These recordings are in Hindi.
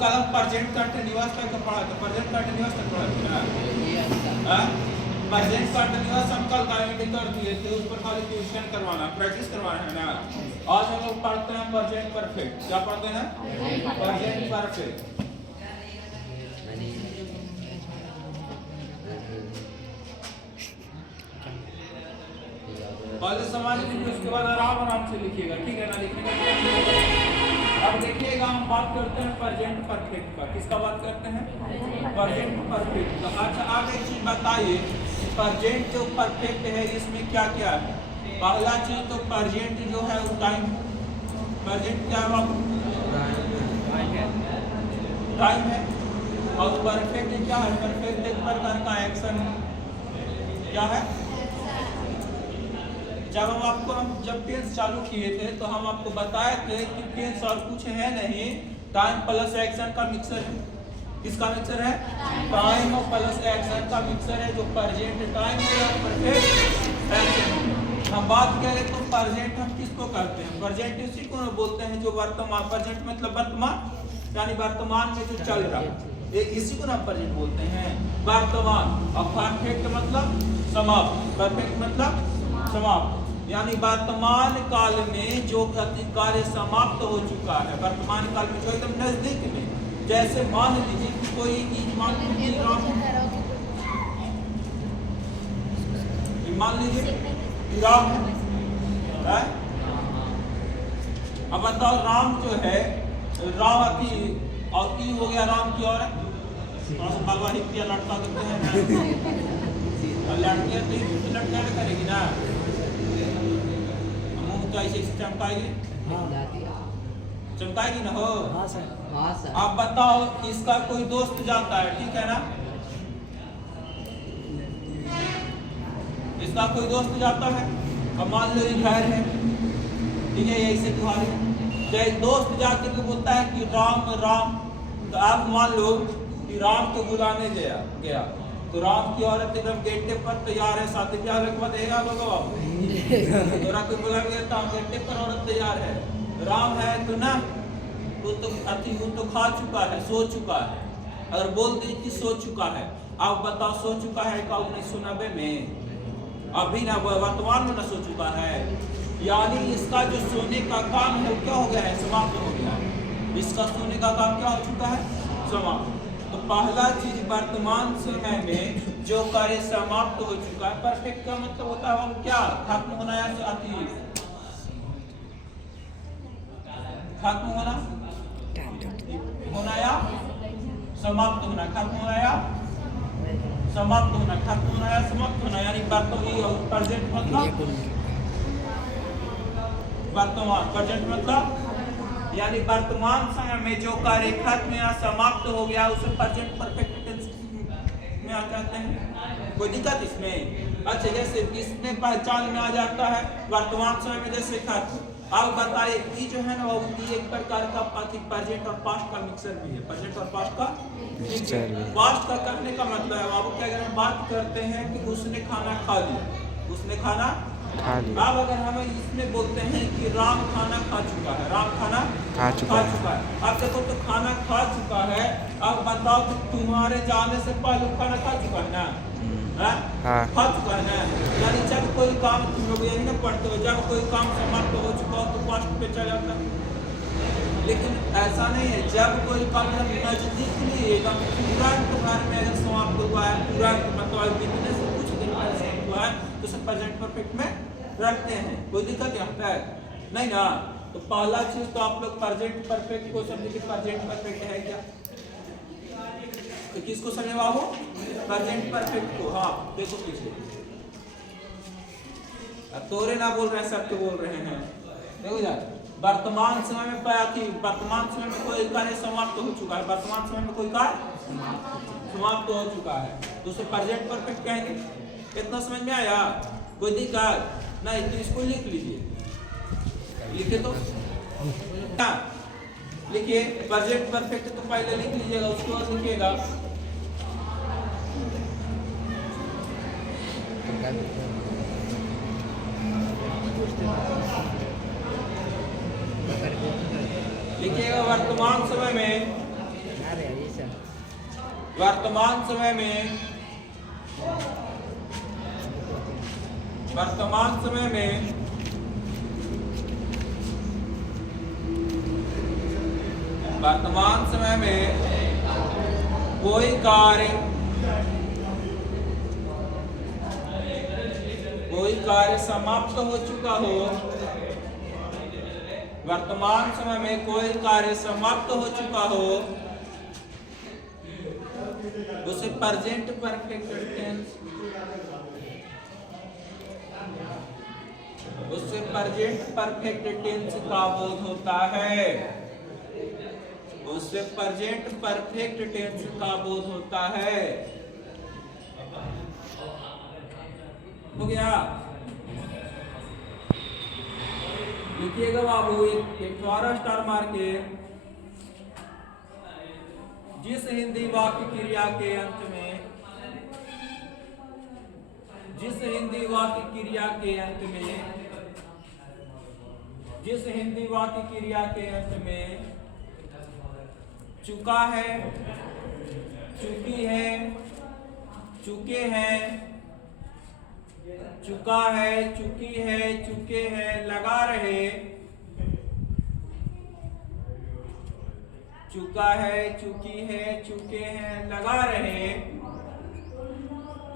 कल हम प्रेजेंट कंटिन्यूअस तक पढ़ा था, प्रेजेंट कंटिन्यूअस तक पढ़ा था ना। प्रेजेंट कंटिन्यूअस हम कल गारंटी कर दिए थे, उस पर खाली क्वेश्चन करवाना, प्रैक्टिस करवाना है ना। आज हम लोग पढ़ते हैं प्रेजेंट परफेक्ट। क्या पढ़ते हैं? Present perfect. पहले समझ लीजिए, उसके बाद आराम आराम से लिखिएगा, ठीक है ना। लिखने का अब देखिएगा, हम बात करते हैं प्रेजेंट परफेक्ट का। किसका बात करते हैं? प्रेजेंट परफेक्ट का। अच्छा, आप एक चीज बताइए, प्रेजेंट जो परफेक्ट है इसमें क्या क्या है? पहला चीज तो प्रेजेंट जो है वो टाइम, प्रेजेंट क्या है? टाइम है। और परफेक्ट क्या है? परफेक्ट एक प्रकार का एक्शन क्या है? हम जब टेंस चालू किए थे तो हम आपको बताए थे कि टेंस और कुछ है नहीं, टाइम प्लस एक्शन का मिक्सर है। किसका मिक्सर है? टाइम और प्लस एक्शन का मिक्सर है, जो प्रेजेंट टाइम है, परफेक्ट एक्शन। हम बात करें तो प्रेजेंट हम किसको कहते हैं? प्रेजेंट उसी को बोलते हैं जो वर्तमान, प्रेजेंट मतलब वर्तमान, यानी वर्तमान में जो चल रहा है, इसी को हम प्रेजेंट बोलते हैं, वर्तमान। और परफेक्ट मतलब समाप्त, परफेक्ट मतलब समाप्त, यानी वर्तमान काल में जो कार्य समाप्त हो चुका है, वर्तमान काल में जो एकदम नजदीक में, जैसे मान लीजिए कि कोई मान लीजिए राम है। अब बताओ, राम जो है, राम की और की हो गया, राम की और लड़का करते हैं लड़कियां तो लड़कियां करेगी ना, तो ऐसे चमकाएगी, चमकाएगी ना हो। आप बताओ, इसका कोई दोस्त जाता है, ठीक है ना, इसका कोई दोस्त जाता है, अब मान लो ये घर है, ठीक है, ऐसे तुम्हारे जब दोस्त जाके तो बोलता है कि राम राम, तो आप मान लो कि राम को बुलाने गया तो राम की औरत एकदम गेटे पर तैयार है, शादी ब्याह रखवा देगा बाबा तोरा कोई बुला गया, गेटे पर औरत तैयार है, राम है तो ना, वो तो खा चुका है, सो चुका है। अगर बोल दी कि सो चुका है, आप बताओ सो चुका है का 1990 में, अभी ना वर्तमान में ना सो चुका है, यानी इसका जो सोने का काम है वो क्या हो गया है? समाप्त हो गया है। इसका सोने का काम क्या हो चुका है? समाप्त। तो पहला चीज वर्तमान समय में जो कार्य समाप्त हो चुका है, परफेक्ट का मतलब होता है वो क्या? खत्म होना या खत्म होना या समाप्त होना, खत्म होना या समाप्त होना, खत्म होना या समाप्त होना, यानी प्रेजेंट मतलब वर्तमान, प्रेजेंट मतलब यानी वर्तमान समय में जो कार्य खत्म या समाप्त हो गया उसे प्रेजेंट परफेक्ट टेंस में आ जाते हैं। कोई दिक्कत इसमें? अच्छा, जैसे इसमें पहचान में आ जाता है वर्तमान समय में जैसे खत्म। अब बताइए, ये जो है ना वो एक प्रकार का प्रेजेंट और पास्ट का मिक्सर भी है, प्रेजेंट और पास्ट का मिक्सर। पास्ट का कहने का मतलब है बाबू, क्या अगर हम बात करते हैं कि उसने खाना खा लिया, उसने खाना खा लिया। अब अगर हमें इसमें बोलते हैं कि राम खाना खा चुका है, राम खाना खा चुका है। अब देखो, तो खाना खा चुका है, अब बताओ कि तुम्हारे जाने से पहले खाना खा चुका है ना? खा चुका है ना, यानी जब कोई काम, तुम लोग यही ना पढ़ते हो, जब कोई काम समाप्त हो चुका हो तो पास्ट पे चला जाता है। लेकिन ऐसा नहीं है, जब कोई काम नजदीक नहीं, तुरंत भर में अगर समाप्त हुआ है, तुरंत मतलब बीतने से कुछ दिन पहले समाप्त हुआ है, तो सब प्रेजेंट परफेक्ट में रखते हैं। कोई दिक्कत यहाँ है नहीं ना। तो पहला चीज तो आप लोग प्रेजेंट परफेक्ट को समझे कि प्रेजेंट परफेक्ट है क्या, तो किसको समझे बाबू? प्रेजेंट परफेक्ट को। हाँ देखो पीछे, अब तोरे ना बोल रहे हैं, सब तो बोल रहे हैं। देखो यार, वर्तमान समय में वर्तमान समय में कोई कार्य समाप्त हो चुका है, वर्तमान समय में कोई कार्य समाप्त हो चुका है, तो उसे प्रेजेंट परफेक्ट कहेंगे। इतना समझ में आया? कोई दिक्कत नहीं? तो इसको लिख लीजिए, लिखे तो लिखिए प्रेजेंट परफेक्ट, तो पहले लिख लीजिएगा, उसके बाद लिखिएगा लिखिएगा वर्तमान समय में वर्तमान समय में कोई कार्य समाप्त हो चुका हो, वर्तमान समय में कोई कार्य समाप्त हो चुका हो, उसे प्रेजेंट परफेक्ट टेंस का बोध होता है। उससे प्रेजेंट परफेक्ट टेंस का बोध होता है। हो गया? लिखिएगा बाबू, एक और स्टार मार के, जिस हिंदी वाक्य क्रिया के अंत में चुका है, चुकी है, चुके हैं, चुका है, चुकी है, चुके हैं, लगा रहे, चुका है, चुकी है, चुके हैं, लगा रहे,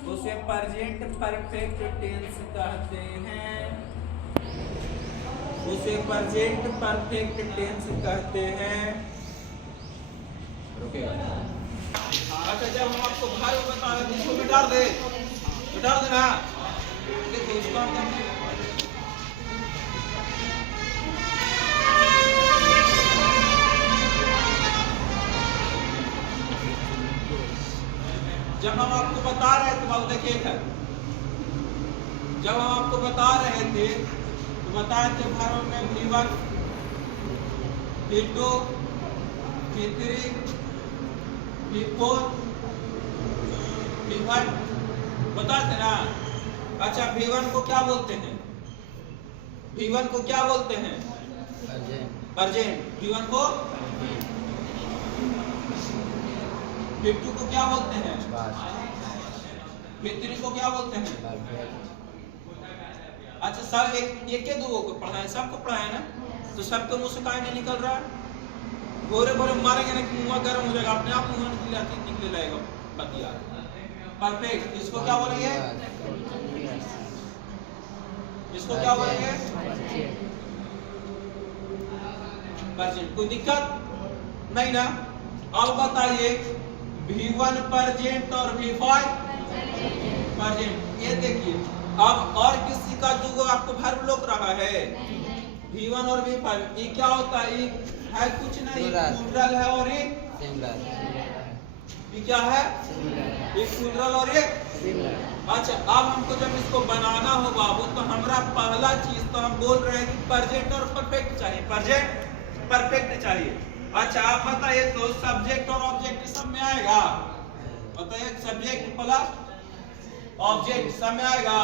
उसे प्रेजेंट परफेक्ट टेंस कहते हैं। उसे प्रेजेंट परफेक्ट टेंस कहते हैं। अच्छा, जब हम आपको भाई बता रहे थे, इसको मिटा देना। देखो इसका जब हम आपको बता रहे थे, बाबू देखिए इधर, जब हम आपको बता रहे थे तो बताए थे भारों में V1, V2, V3, V4, V5 बताते ना। अच्छा, V1 को क्या बोलते हैं? V1 को क्या बोलते हैं? प्रेजेंट। V1 को V2 को क्या बोलते हैं? V3 को क्या बोलते हैं? अच्छा, सब एक के दो को पढ़ा है, सबको पढ़ा है ना, तो सबके मुंह से काहे नहीं निकल रहा है? गोरे बोरे मारेंगे ना कि मुंह गर्म हो जाएगा, अपने आप मुंह निकले रहेगा बतिया। परफेक्ट, इसको क्या बोलेंगे? इसको क्या बोलेंगे? प्रेजेंट। कोई दिक्कत नहीं ना? अब बताइए, V1 प्रेजेंट और V5 प्रेजेंट। ये देखिए, अब और किसी का जो आपको वर्ब लोक रहा है, V1 और V5, ये क्या होता है? है कुछ नहीं, प्लूरल है और एक सिंगुलर। ये क्या है? एक प्लूरल और एक सिंगुलर। अच्छा, अब हमको जब इसको बनाना हो बाबू, तो हमारा पहला चीज तो हम बोल रहे हैं कि प्रेजेंट और परफेक्ट चाहिए, प्रेजेंट परफेक्ट चाहिए। अच्छा, आप बताइए तो सब्जेक्ट और ऑब्जेक्ट सब में आएगा? बताइए, सब्जेक्ट प्लस ऑब्जेक्ट सब में आएगा।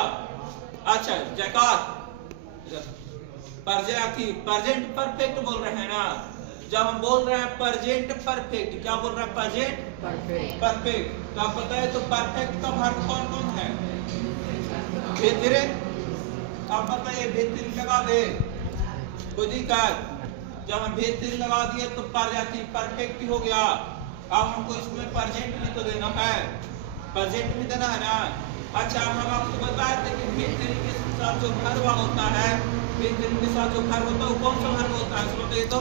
अच्छा, जकात प्रेजेंट परफेक्ट बोल रहे हैं ना। जब हम बोल रहे हैं प्रेजेंट परफेक्ट, क्या बोल रहे हैं? Present perfect. तो आप बताइए तो परफेक्ट का वर्ब कौन कौन है? भीतरे। आप बताइए, भीतरी लगा दे, कोई दिक्कत? जब हम भीतरी लगा दिए तो परफेक्ट हो गया। अब हमको इसमें प्रेजेंट भी तो देना है, प्रेजेंट भी देना है ना। अच्छा, हम आपको बताए थे कि भीतरी के साथ जो वर्ब होता है, भीतरी के साथ जो वर्ब होता है, वो कौन सा वर्ब होता है? इसको बताइए तो।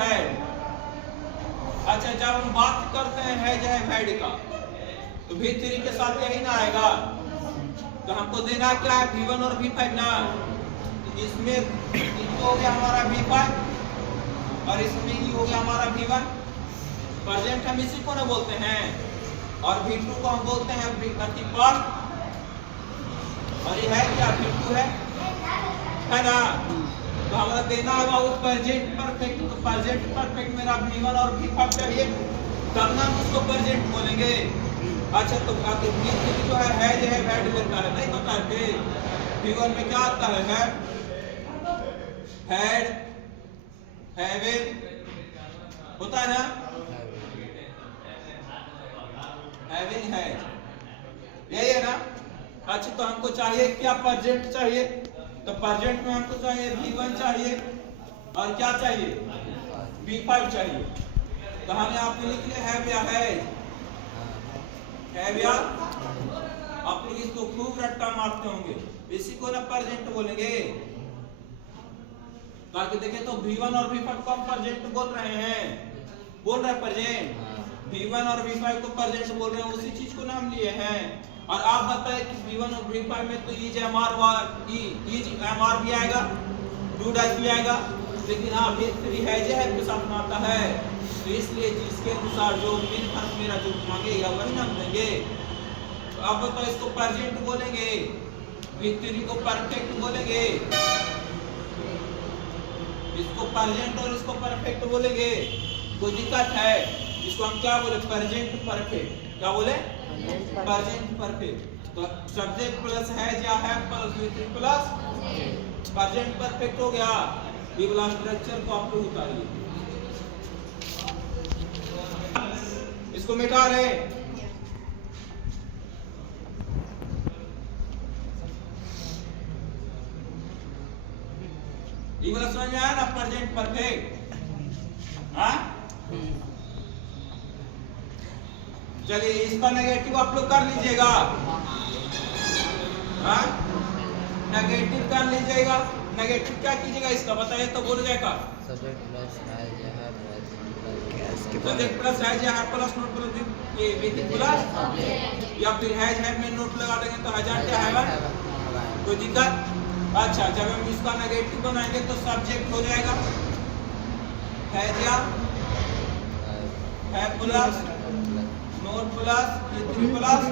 है। अच्छा, जब हम बात करते हैं है हैड का, तो भीतरी के साथ यही ना आएगा। तो हमको देना क्या है? V1 और V5 ना। इसमें हो गया हमारा V5 और इसमें ही हो गया हमारा V1। प्रेजेंट हम इसी को ना बोलते हैं, और V2 को हम बोलते हैं पास्ट। और ये है क्या? V2 है ना। तो हमारा देना है वो प्रेजेंट परफेक्ट। तो प्रेजेंट परफेक्ट मेरा V1 और V5 चाहिए, तब ना हम उसको प्रेजेंट बोलेंगे। अच्छा, तो जो है हैड लेता है, नहीं पता है? V1 में क्या आता है? हैड, हैविंग, होता है ना, हैविंग, हैड, यही है ना। अच्छा तो हमको चाहिए क्या, प्रेजेंट चाहिए, तो प्रेजेंट में हमको चाहिए V1 चाहिए और क्या चाहिए, V5 चाहिए। तो हम यहाँ पे लिख ले हैव या हैज, हैव या, आप लोग इसको खूब रट्टा मारते होंगे, इसी को ना प्रेजेंट बोलेंगे। ताकि देखें तो V1 और V5 को हम प्रेजेंट बोल रहे हैं, बोल रहे हैं प्रेजेंट, V1 और V5 को प्रेजेंट बोल रहे हैं, उसी चीज को नाम लिए हैं। और आप बताएं कि V1 और V5 में तो ईज एमआर भी आएगा, डू डैश भी आएगा, लेकिन हाँ V3 हैज है के साथ में आता है। तो इसलिए जिसके अनुसार जो मेन फर्क मेरा जो मांगेगा वही नाम देंगे। तो अब बताओ इसको प्रेजेंट बोलेंगे, V3 को परफेक्ट बोलेंगे, इसको प्रेजेंट और इसको परफेक्ट बोलेंगे, कोई दिक्कत है? इसको हम क्या बोले, प्रेजेंट परफेक्ट, क्या बोले, प्रेजेंट परफेक्ट। तो सब्जेक्ट प्लस है या है plus V3 plus present perfect हो गया। ये वाला स्ट्रक्चर को आप लोग उतारिए, इसको मिटा रहे। ये वाला समझ में आया ना, प्रेजेंट परफेक्ट। हाँ चलिए इसका नेगेटिव आप लोग कर लीजिएगा, हाँ नेगेटिव कर लीजिएगा। नेगेटिव क्या कीजिएगा इसका बताइए तो बोल जाएगा, सब्जेक्ट प्लस है या plus note plus V3 plus, या फिर है में नोट लगा देंगे तो हजार क्या है, कोई दिक्कत? अच्छा जब हम इसका नेगेटिव बनाएंगे तो सब्जेक्ट हो जाएगा है या है plus note plus V3 plus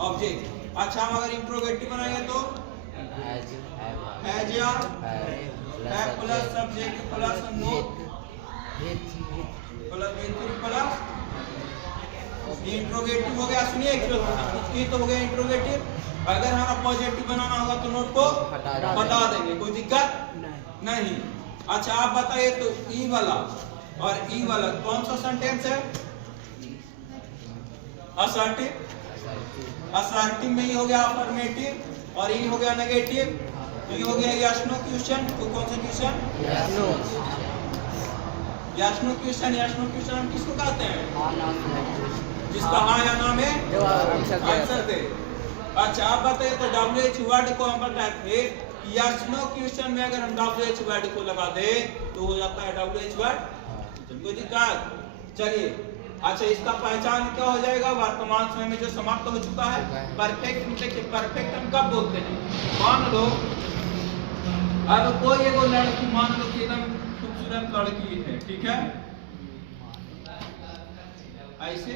object. अच्छा हम अगर इंट्रोगेटिव बनाएंगे तो हैज या है plus subject plus note plus V3 plus, ये इंट्रोगेटिव हो गया। सुनिए ये तो हो गया इंट्रोगेटिव। अगर हमें पॉजिटिव बनाना होगा तो नोट को हटा देंगे, कोई दिक्कत नहीं। अच्छा आप बताइए तो ई वाला और ई वाला कौन सा सेंटेंस है, असर्टिव। असर्टिव में ही हो गया अफर्मेटिव और ये हो गया नेगेटिव। ये हो गया यस नो क्वेश्चन। तो कौन सा question, yes no question. Yes no question हम किसको कहते हैं, जिसका हाँ या ना में आंसर दे। अच्छा आप बताइए तो WH वर्ड को हम बताते थे, यस नो क्वेश्चन में अगर हम WH वर्ड को लगा दे तो हो जाता है WH वर्ड, कोई दिक्कत? चलिए अच्छा इसका पहचान क्या हो जाएगा, वर्तमान समय में जो समाप्त हो चुका है। परफेक्ट देखिए, परफेक्ट हम कब बोलते हैं, मान लो अब कोई एगो लड़की, मान लो कि एकदम खूबसूरत लड़की है, ठीक है, ऐसे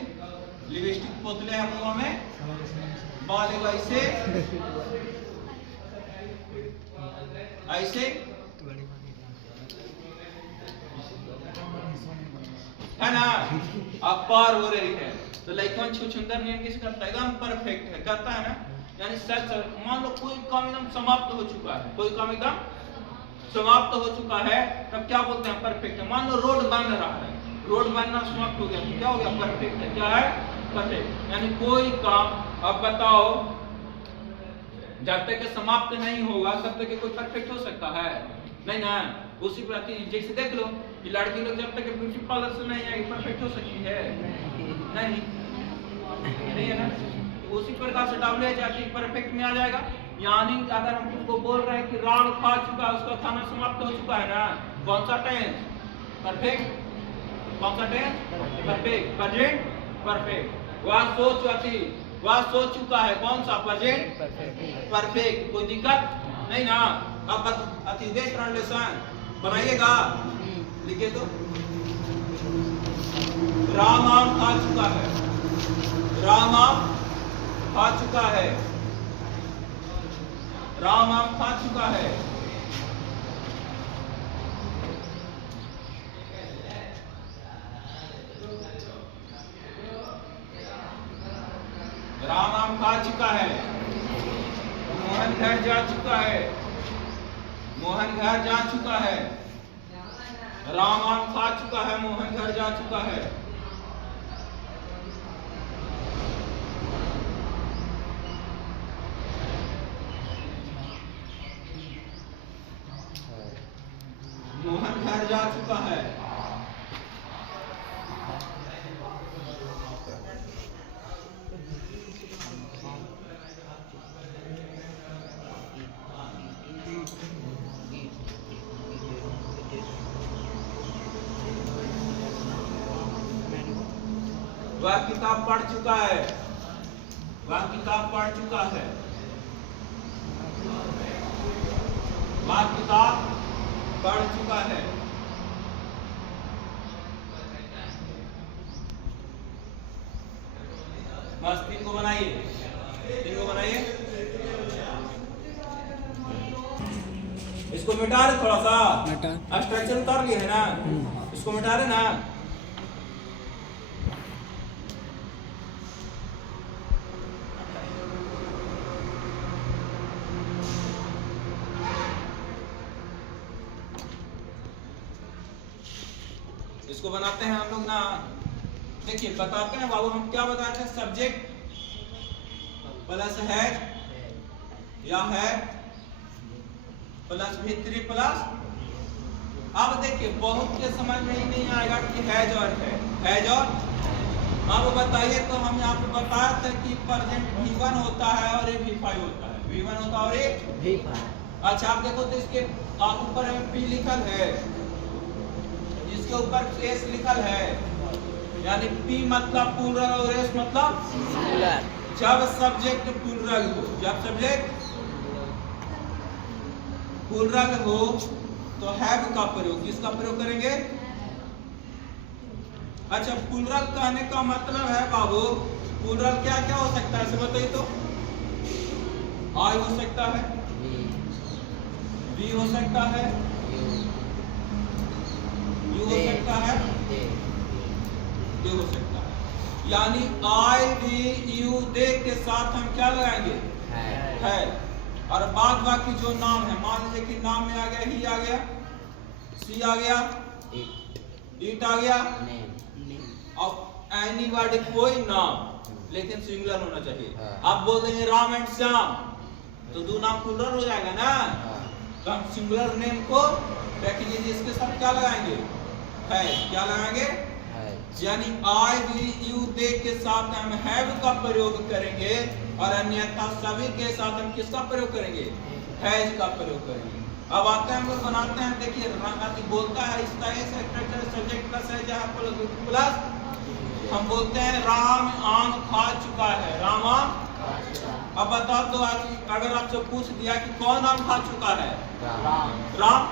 लिपस्टिक पोतले हैं मुंह में, बाल ऐसे ऐसे है ना, अब पार हो रही है तो लड़कन छुछुंदर नियम किस करता है, एकदम परफेक्ट है, करता है ना। यानी सच मान लो कोई काम एकदम समाप्त हो चुका है, कोई काम एकदम समाप्त हो चुका है, तब क्या बोलते हैं, परफेक्ट है। मान लो रोड बन रहा है, रोड बनना समाप्त हो गया तो क्या हो गया, परफेक्ट है। क्या है, परफेक्ट। यानी कोई काम, अब बताओ जब तक के समाप्त नहीं होगा तब तक कोई परफेक्ट हो सकता है नहीं ना। उसी प्रति जैसे देख लो कि लड़की लोग जब तक ब्यूटी पार्लर से नहीं आएगी परफेक्ट हो सकती है नहीं है ना। तो उसी प्रकार से WH जाके परफेक्ट में आ जाएगा। यानी अगर हम तुमको बोल रहे हैं कि राग खा चुका है, उसका खाना समाप्त हो चुका है ना, कौन सा टेंस, परफेक्ट। कौन सा टेंस, परफेक्ट। Present perfect. वह सोच चुका है, कौन सा, प्रेजेंट परफेक्ट। कोई दिक्कत नहीं ना। अब अतिदेश ट्रांसलेशन बनाइएगा, लिखिए तो राम आम खा चुका है, राम आम खा चुका है, राम आम खा चुका है। राम आम खा चुका है। मोहन घर जा चुका है, मोहन मोहन घर जा चुका है, राम आम खा चुका है, मोहन घर जा चुका है। मोहन घर जा चुका है। वह किताब पढ़ चुका है, वह किताब पढ़ चुका है, वह किताब पढ़ चुका है। बस 3 को बनाइए, 3 को बनाइए। इसको मिटा रहे, थोड़ा सा स्ट्रक्चर उतार लिए है ना, इसको मिटा रहे ना। इसको बनाते हैं हम लोग ना। देखिए बताते हैं बाबू, हम क्या बताते हैं, सब्जेक्ट प्लस है या है प्लस V3 प्लस। अब देखिए बहुत के समझ में ही नहीं आएगा कि हैज और हैज और। अब बताइए तो हम यहाँ पे बताया था कि प्रेजेंट V1 होता है और एक V5 होता है, V1 होता है और एक V5। अच्छा आप देखो तो इसके ऊपर P लिखल है, इसके ऊपर S लिखल है, यानी P मतलब प्लूरल और S मतलब सिंगुलर। जब सब्जेक्ट प्लूरल हो, जब सब्जेक्ट प्लूरल हो तो हैव का प्रयोग, किसका प्रयोग करेंगे? अच्छा प्लूरल कहने का मतलब है बाबू, प्लूरल क्या क्या हो सकता है, बताइए तो। आई हो सकता है, बी हो सकता है, यू हो सकता है, दे हो सकता है। यानी आई वी यू दे के साथ हम क्या लगाएंगे? है। और बाद बाकी जो नाम है, मान लीजिए कि नाम में आ गया ही आ गया, सी आ गया, इट आ गया, और एनीबॉडी कोई नाम लेकिन सिंगुलर होना चाहिए। आप बोल देंगे राम एंड श्याम तो दो नाम प्लूरल हो जाएगा ना, तो हम सिंगुलर नेम को रखेंगे, इसके साथ क्या लगाएंगे? है। क्या लगाएंगे? यानी आई वी यू दे के साथ हम हैव का प्रयोग करेंगे, और अन्यथा सभी के साथ हम किसका प्रयोग करेंगे? हैज का प्रयोग करेंगे। अब आते हैं हम लोग बनाते हैं, देखिए रंगाती बोलता है इसका स्ट्रक्चर सब्जेक्ट प्लस है जहाँ प्लस हम बोलते हैं राम आम खा चुका है, राम आम। अब बता दो अगर आपसे पूछ दिया कि कौन आम खा चुका है? राम।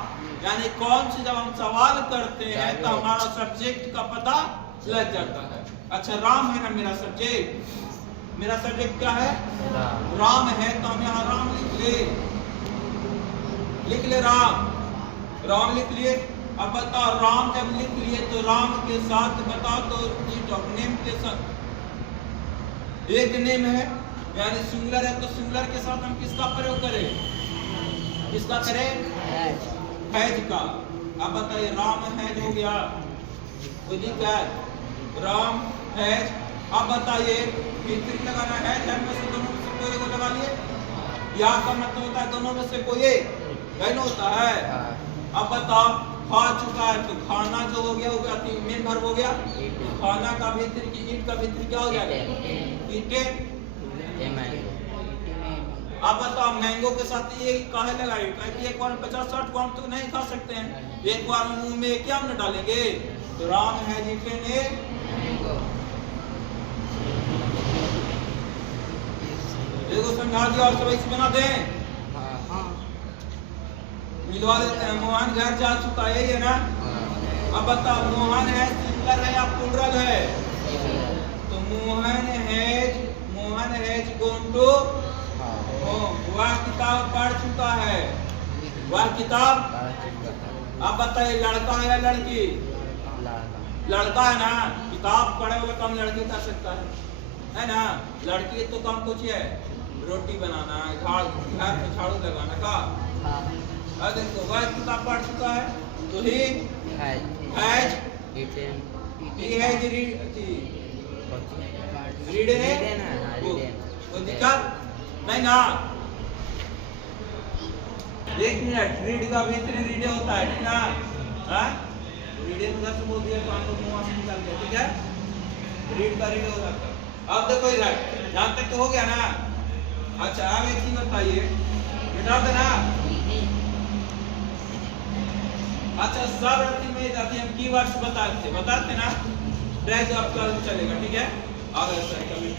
यानी कौन से जब हम सवाल करते हैं तो हमारा सब्जेक्ट का पता लग जाता है। अच्छा राम है ना मेरा सब्जेक्ट, मेरा सब्जेक्ट क्या है? राम है, तो हम यहाँ राम लिख ले राम, राम लिख लिए। अब बताओ राम जब लिख लिए तो राम के साथ बताओ तो नेम के साथ एक नेम है, यानी सिंगुलर है, तो सिंगुलर के साथ हम किसका प्रयोग करें? किसका करें? हैज का। अब बताइए राम हैज हो गया, तो राम हैज। अब बताइए V3 लगाना है, में से दोनों में से कोई एक लगा लिए, या का मतलब होता है दोनों में से कोई एक नहीं होता है। अब बताओ खा चुका है, तो खाना जो हो गया वो मेन वर्ब हो गया, खाना का V3 की ईट का V3 क्या हो जाएगा? ईटेन। अब बताओ मैंगो के साथ ये काहे लगाए? एक बार 50-60 ग्राम तो नहीं खा सकते हैं, एक बार मुंह में क्या हम डालेंगे? तो राम है ईटेन ए देखो समझा दिया, और सब ऐसे बना दें, मिलवा देते हैं। मोहन घर जा चुका है, ये ना। अब बताओ मोहन है सिंगुलर है या प्लूरल है? तो Mohan has gone to home, वह किताब पढ़ चुका है, वह किताब। अब बताइए लड़का है या लड़की? लड़का है ना, किताब पढ़े वाला काम लड़की कर सकता है ना। लड़की तो काम कुछ है, रोटी बनाना, घर में झाड़ू लगाना का। देखो वह किताब पढ़ चुका है तो ही हैज रीडन है कोई दिक्कत नहीं ना। एक मिनट, रीड का भीतरी रीड होता है ठीक ना। हाँ रीड उधर से बोल दिया तो हम लोग वहां से निकाल दिया ठीक है। रीड का रीड हो जाता है। अब देखो इधर यहां तक तो हो गया ना। अच्छा अब एक चीज बताइए मिटा देना। अच्छा सब रत्ती में जाती हम कीवर्ड्स बताते ना, ड्रैग आपका चलेगा ठीक है। अगर सर कमेंट